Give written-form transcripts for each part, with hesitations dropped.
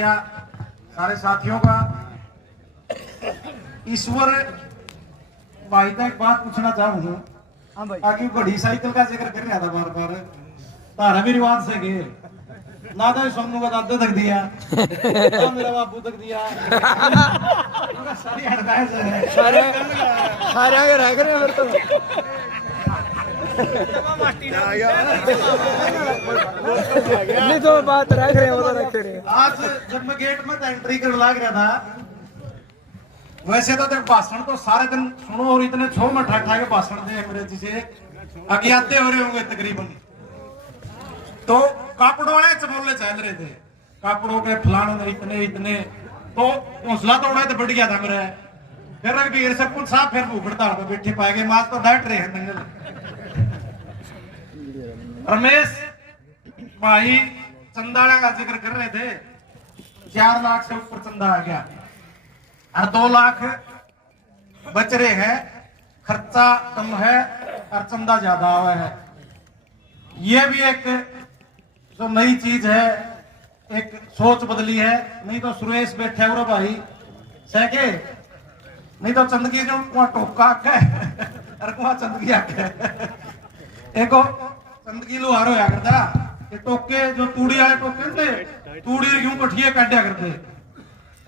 किया सारे साथियों का। ईश्वर भाई तक एक बात पूछना चाहूंगा। हाँ भाई, आगे घड़ी साइकिल का जिक्र कर रहा था बार बार, तारा भी रिवाज से गए ना तो सोनू का दादा तक दिया ना मेरा बाबू तक दिया सारी हड़काए से है। सारे आगे रह गए फिर तो। नहीं तो बात रख रहे हैं, वो तो रख रहे हैं। आज जब मैं गेट में एंट्री कर लग रहा था, वैसे तो देख भाषण तो सारे दिन सुनो और इतने छो में ठा के भाषण दे अंग्रेजी से अज्ञाते हो रहे होंगे तकरीबन। तो कापड़ों वाले चमोले चल रहे थे, कापड़ों के फलाने इतने इतने, तो हौसला तोड़ा तो बढ़ गया था मेरा। फिर रघबीर सब कुछ साफ फिर भूख हड़ताल पे बैठे पाए गए, माज तो डट रहे हैं दंगल। रमेश भाई चंदाड़ा का जिक्र कर रहे थे, 4 लाख से ऊपर चंदा आ गया और 2 लाख बच रहे हैं। खर्चा कम है और चंदा ज्यादा हुआ है। ये भी एक जो नई चीज है, एक सोच बदली है। नहीं तो सुरेश बैठे हो भाई सके, नहीं तो चंदगी जो कुआ टोका आके और कुआ चंदगी आके एक चंदगी लोहार होया करता, ये टोके जो तूड़ी वाले टोके थे, तूड़ी क्यों कठिए काटा करते,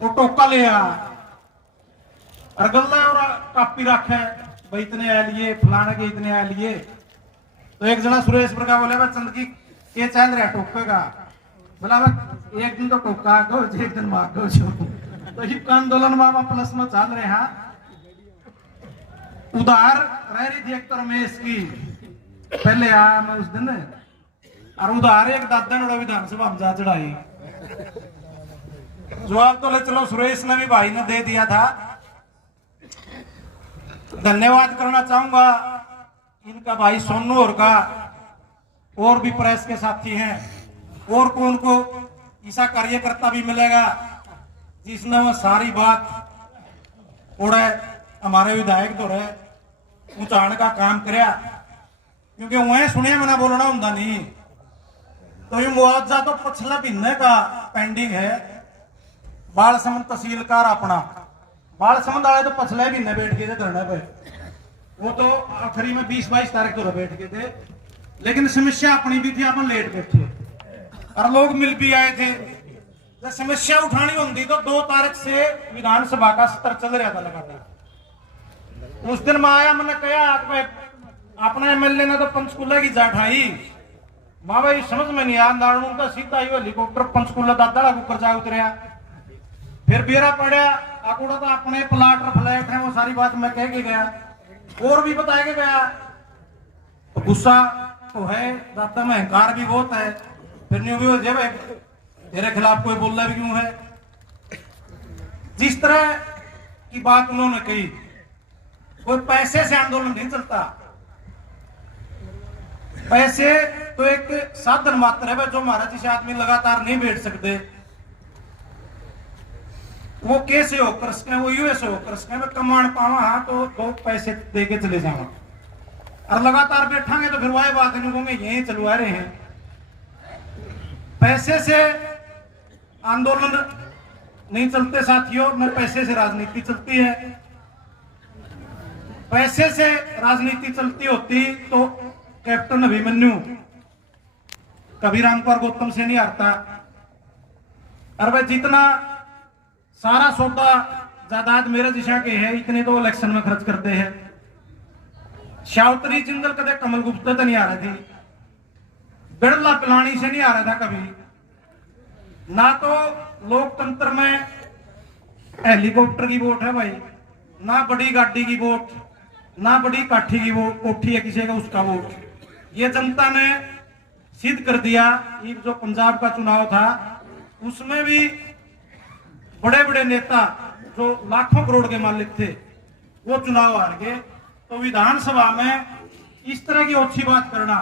वो टोका ले आ और गल्ला और कापी रखे भाई इतने आ लिए फलाने के इतने आ लिए। तो एक जना सुरेश का बोले भाई चंदगी ये चल रहा टोके का, बोला भाई एक दिन तो टोका गो एक दिन मार गो जो। तो ये आंदोलन मामा प्लस में चल रहे हैं। उधार रह रही थी एक तो रमेश की, पहले आया मैं उस दिन और उधार एक दादा ने विधानसभा में जा चढ़ाई। जवाब तो ले चलो सुरेश ने भी भाई ने दे दिया था। धन्यवाद करना चाहूंगा इनका भाई सोनू और का, और भी प्रेस के साथी हैं और को उनको ऐसा कार्यकर्ता भी मिलेगा जिसने वो सारी बात उड़े हमारे विधायक तो रहे ऊंचाण का काम कराया, क्योंकि वह सुने मैंने बोलना होंगे नहीं। तो ये मुआवजा तो पिछले महीने का पेंडिंग है। बालसमंद तहसीलकार अपना बालसमंद वाले तो पिछले महीने बैठ गए थे धरने पे, वो तो आखिरी में 20-22 तारीख को बैठ गए थे, लेकिन समस्या अपनी भी थी, अपन लेट बैठे और लोग मिल भी आए थे। जब समस्या उठानी होती तो 2 तारीख से विधानसभा का सत्र चल रहा था लगातार। उस दिन मैं आया, मैंने कहा अपना एमएलए ने तो पंचकूला की जाठाई, माँ भाई समझ में नहीं आया, नारायण का सीधा ही हेलीकॉप्टर पंचकूला दादा ऊपर जा उतरिया। फिर बेरा पड़ा आकुड़ा तो अपने प्लाट फ्लैट है, वो सारी बात मैं कह के गया और भी बता के गया। तो गुस्सा तो है दादा में, अहंकार भी बहुत है। फिर न्यू भी हो जाए तेरे खिलाफ कोई बोलना भी क्यों है। जिस तरह की बात उन्होंने कही, कोई पैसे से आंदोलन नहीं चलता। पैसे तो एक साधन मात्र है, जो हमारा जिसे आदमी लगातार नहीं बैठ सकते, वो कैसे होकर सके, वो यूएस होकर सके, मैं कमाण पावा हाँ तो 2 पैसे दे के चले जावा और लगातार बैठांगे तो फिर वही बात है यही चलवा रहे हैं। पैसे से आंदोलन नहीं चलते साथियों, न पैसे से राजनीति चलती है। पैसे से राजनीति चलती होती तो कैप्टन अभिमन्यु कभी रामपुर गौतम से नहीं हारता। और भाई जितना सारा सौदा जायदाद मेरे दिशा के है, इतने तो इलेक्शन में खर्च करते हैं। शावतरी जिंदल कदे कमल गुप्ता तो नहीं आ रही थी, बिरला पिलानी से नहीं आ रहा था कभी ना। तो लोकतंत्र में हेलीकॉप्टर की वोट है भाई, ना बड़ी गाड़ी की वोट, ना बड़ी काठी की वोट, कोठी है किसी का उसका वोट। ये जनता ने सिद्ध कर दिया। ये जो पंजाब का चुनाव था उसमें भी बड़े बड़े नेता जो लाखों करोड़ के मालिक थे वो चुनाव हार गए। तो विधानसभा में इस तरह की अच्छी बात करना,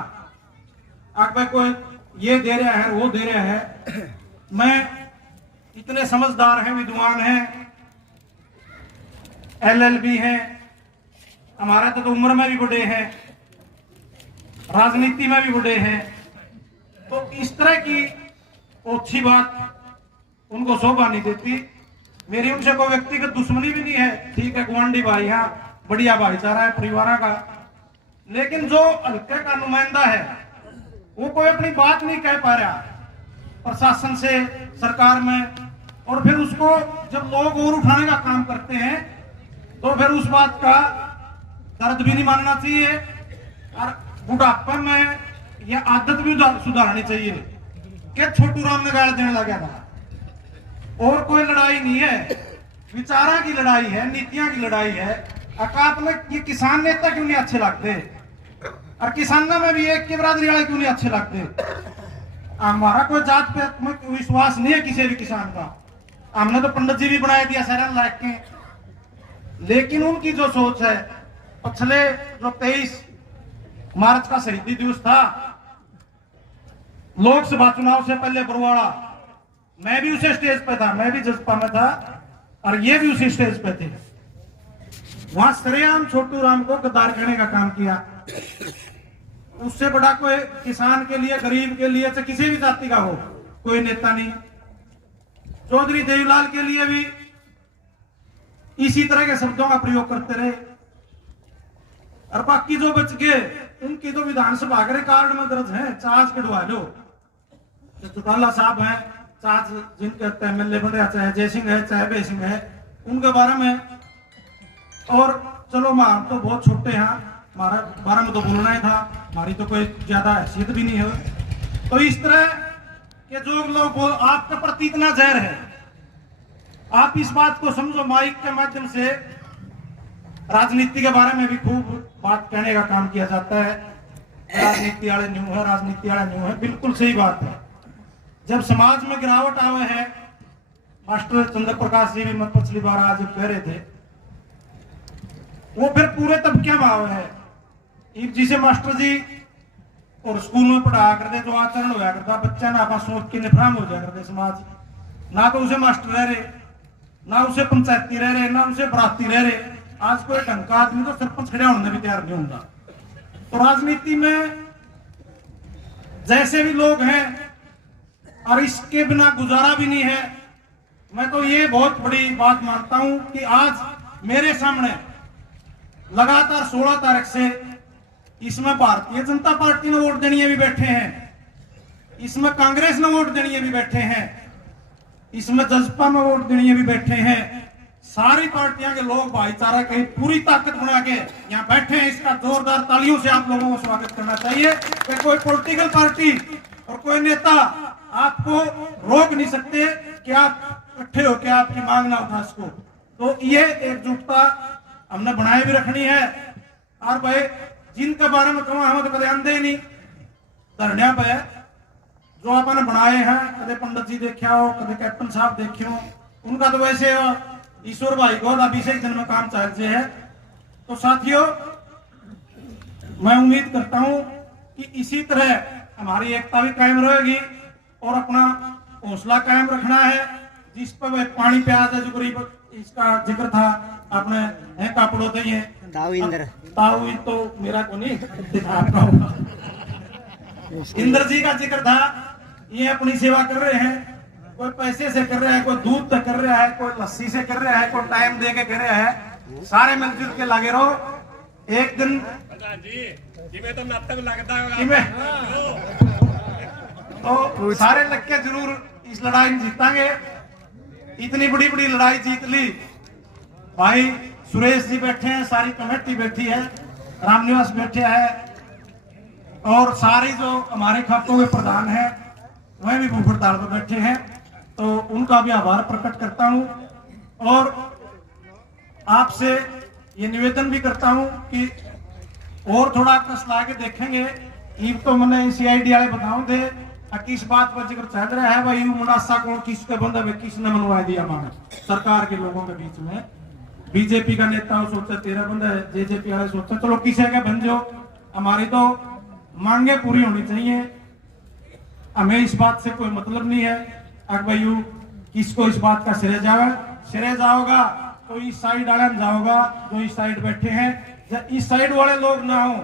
आप कोई ये दे रहा है वो दे रहा है, मैं इतने समझदार हैं, विद्वान हैं, एलएलबी हैं, हमारा तो उम्र में भी बड़े हैं, राजनीति में भी बड़े हैं। तो इस तरह की अच्छी बात उनको शोभा नहीं देती। मेरी उनसे कोई व्यक्तिगत दुश्मनी भी नहीं है, ठीक है, गुआंढी भाई यहाँ बढ़िया भाईचारा है परिवार का। लेकिन जो हल्के का नुमाइंदा है वो कोई अपनी बात नहीं कह पा रहा प्रशासन से, सरकार में, और फिर उसको जब लोग और उठाने का काम करते हैं तो फिर उस बात का दर्द भी नहीं मानना चाहिए और बुढ़ापे में यह आदत भी सुधारनी चाहिए कि छोटू राम ने गाड़ देने लगा था। और कोई लड़ाई नहीं है, विचारा की लड़ाई है, नीतियां की लड़ाई है। अकाप में ये किसान नेता क्यों नहीं अच्छे लगते और किसानों में भी एक की बरादरी वाले क्यों नहीं अच्छे लगते। हमारा कोई जात पे में विश्वास नहीं है किसी भी किसान का। हमने तो पंडित जी भी बनाए दिया सारे लायक के, लेकिन उनकी जो सोच है, पिछले जो 23 मार्च का शहीदी दिवस था, लोकसभा चुनाव से पहले बरवाड़ा, मैं भी उसी स्टेज पे था, मैं भी जसपा में था और ये भी उसी स्टेज पे थे। वहां सरेआम छोटू राम को गद्दार कहने का काम किया। उससे बड़ा कोई किसान के लिए, गरीब के लिए, चाहे किसी भी जाति का हो, कोई नेता नहीं। चौधरी देवीलाल के लिए भी इसी तरह के शब्दों का प्रयोग करते रहे। और बाकी जो बच गए उनकी तो विधानसभा के कार्ड में दर्ज है, चार्ज कटवा लो। चौटाला साहब हैं, चार्ज जिनके एमएलए बन रहा, चाहे जयसिंह है चाहे बे सिंह है, उनके बारे में। और चलो हम तो बहुत छोटे हैं, हमारा बारे में तो बोलना ही था, हमारी तो कोई ज्यादा हैसियत भी नहीं है। तो इस तरह के जो लोग आपके प्रति इतना जहर है, आप इस बात को समझो। माइक के माध्यम से राजनीति के बारे में भी खूब बात कहने का काम किया जाता है। राजनीति वाले न्यू है, राजनीति वाले न्यू है, बिल्कुल सही बात है। जब समाज में गिरावट आवे है, मास्टर चंद्र प्रकाश जी भी मैं पिछली बार आज कह रहे थे, वो फिर पूरे तबके में आवे है। एक जिसे मास्टर जी और स्कूल में पढ़ाया करते, जो आचरण होया करता, बच्चा ना आप सोच के निफराम हो जाया करते समाज, ना तो उसे मास्टर रह रहे, ना उसे पंचायती रह रहे, ना उसे बराती रह रहे। आज कोई ढंग का आदमी तो सरपंच खड़ा होने भी तैयार नहीं होगा। तो राजनीति में जैसे भी लोग हैं और इसके बिना गुजारा भी नहीं है। मैं तो ये बहुत बड़ी बात मानता हूं कि आज मेरे सामने लगातार 16 तारीख से इसमें भारतीय जनता पार्टी ने वोट देनी भी बैठे हैं, इसमें कांग्रेस ने वोट देनी भी बैठे हैं, इसमें जसपा में वोट देनी भी बैठे हैं। सारी पार्टियां के लोग भाईचारा की पूरी ताकत बना के यहाँ बैठे हैं। इसका जोरदार तालियों से आप लोगों को स्वागत करना चाहिए कि कोई पॉलिटिकल पार्टी और कोई नेता आपको रोक नहीं सकते कि आप इकट्ठे होकर आपकी मांग ना उठा सको। तो ये एकजुटता हमने बनाए भी रखनी है। और भाई जिनके बारे में कहूँ, हमें तो कदे आंदे ही नहीं धरने पे जो आपने बनाए हैं, कदे पंडित जी देखा हो, कदे कैप्टन साहब देखे हो, उनका तो वैसे ईश्वर भाई को अभिषेक दिन में काम चाहते हैं। तो साथियों, मैं उम्मीद करता हूं कि इसी तरह हमारी एकता भी कायम रहेगी और अपना हौसला कायम रखना है। जिस पर वह पानी प्याज है, जो गरीब इसका जिक्र था आपने, है कापड़ो चाहिए ताऊ तो मेरा को नहीं आपका होगा। इंद्र जी का जिक्र था, ये अपनी सेवा कर रहे हैं, कोई पैसे से कर रहा है, कोई दूध से कर रहा है, कोई लस्सी से कर रहा है, कोई टाइम दे के कर रहा है। सारे मिलजुल के लगे रहो। एक दिन तो सारे लग के जरूर इस लड़ाई में जीतांगे। इतनी बड़ी बड़ी लड़ाई जीत ली। भाई सुरेश जी बैठे हैं, सारी कमेटी बैठी है, रामनिवास बैठे हैं और सारी जो हमारे खातों के प्रधान है वह भी भूख हड़ताल पर बैठे हैं। तो उनका भी आभार प्रकट करता हूं और आपसे ये निवेदन भी करता हूं कि और थोड़ा कस ला के देखेंगे। ये तो मैंने सीआईडी वाले बताऊं थे, किस बात पर जिक्र चल रहा है भाई, मुनासा कौन किसके बंदा में किसने मनवा दिया माने सरकार के लोगों के बीच में। बीजेपी का नेता सोचा 13 बंदा है, जेजेपी वाले सोचा चलो किसी के बन जाओ। हमारी तो मांगे पूरी होनी चाहिए, हमें इस बात से कोई मतलब नहीं है अगर भाई किसको इस बात का श्रेय जाओगा तो इस साइड वाले जाओगा जो इस साइड बैठे हैं। इस साइड वाले लोग ना हो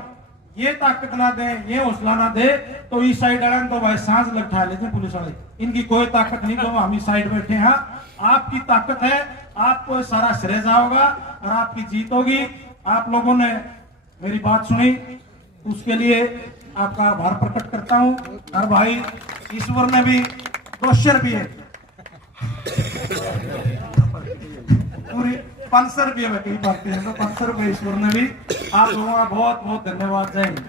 ये ताकत ना दे, ये हौसला ना दे, तो इस साइड वाले तो भाई सांस लगा लेते पुलिस वाले। इनकी कोई ताकत नहीं, तो हम इस साइड बैठे हैं। आपकी ताकत है, आपको सारा श्रेय जाओगा और आपकी जीत होगी। आप लोगों ने मेरी बात सुनी, उसके लिए आपका आभार प्रकट करता हूं। और भाई ईश्वर ने भी 200 रुपये पूरी 500 रुपये में कहीं पाते हैं, तो 500 रुपये ईश्वर ने भी। आप लोगों का बहुत बहुत धन्यवाद। जय हिंद।